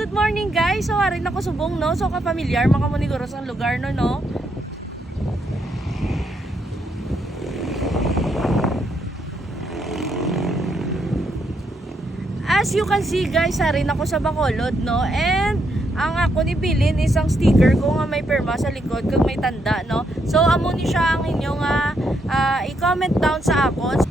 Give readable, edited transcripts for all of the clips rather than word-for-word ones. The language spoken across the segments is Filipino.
good morning guys. So, harin ako subong, no? So, kapamilyar, makamuniguros ang lugar, no? As you can see guys, harin ako sa Bacolod, no? And, ang ako ni bilin isang sticker ko nga may perma sa likod kung may tanda, no? So, amo ni siya ang inyong i-comment down sa akon.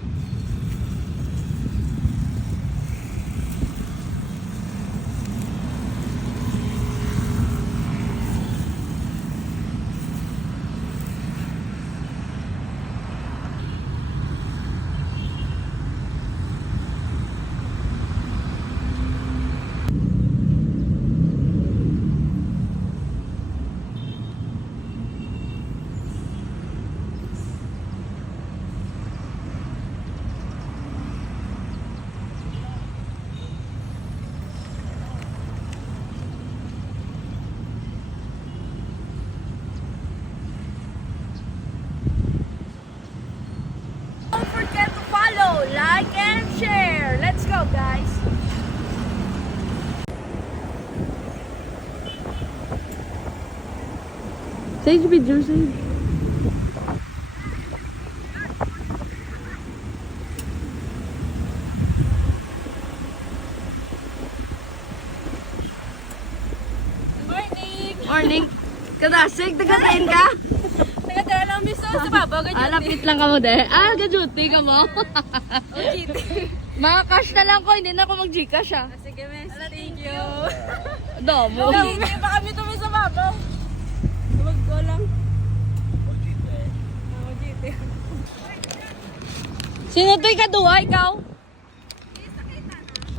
Like and share. Let's go, guys. Sage video, Sage. Morning! Morning. Kadasig, tagatain ka? Nagatira lang miso sa babaw, ganyan. Lapit lang ka mo, de. Gajuti ka mo. Mga cash na lang ko, hindi na ako mag-gcash, ah. Sige, miss. Thank you. Domo. Hindi pa kami tumi sa babaw. Huwag ko lang. Sino to'y kaduha, ikaw?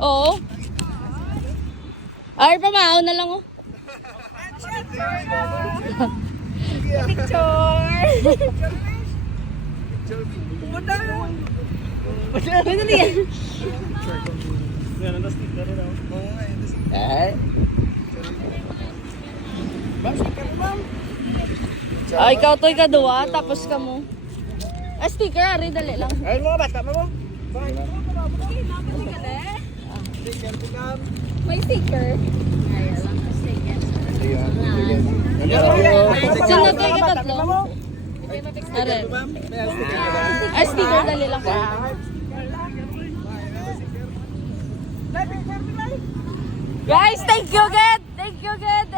Oo. Ay, pamao na lang, oh. Picture! Pwede na yan. Ikaw to'y kaduha, tapos ka mo. Sticker, ari, dali lang. Ayun mga bata mo. May sticker. Sino to'y katatlo? Ari. Sticker, dali lang. Guys, thank you, God! Thank you, God!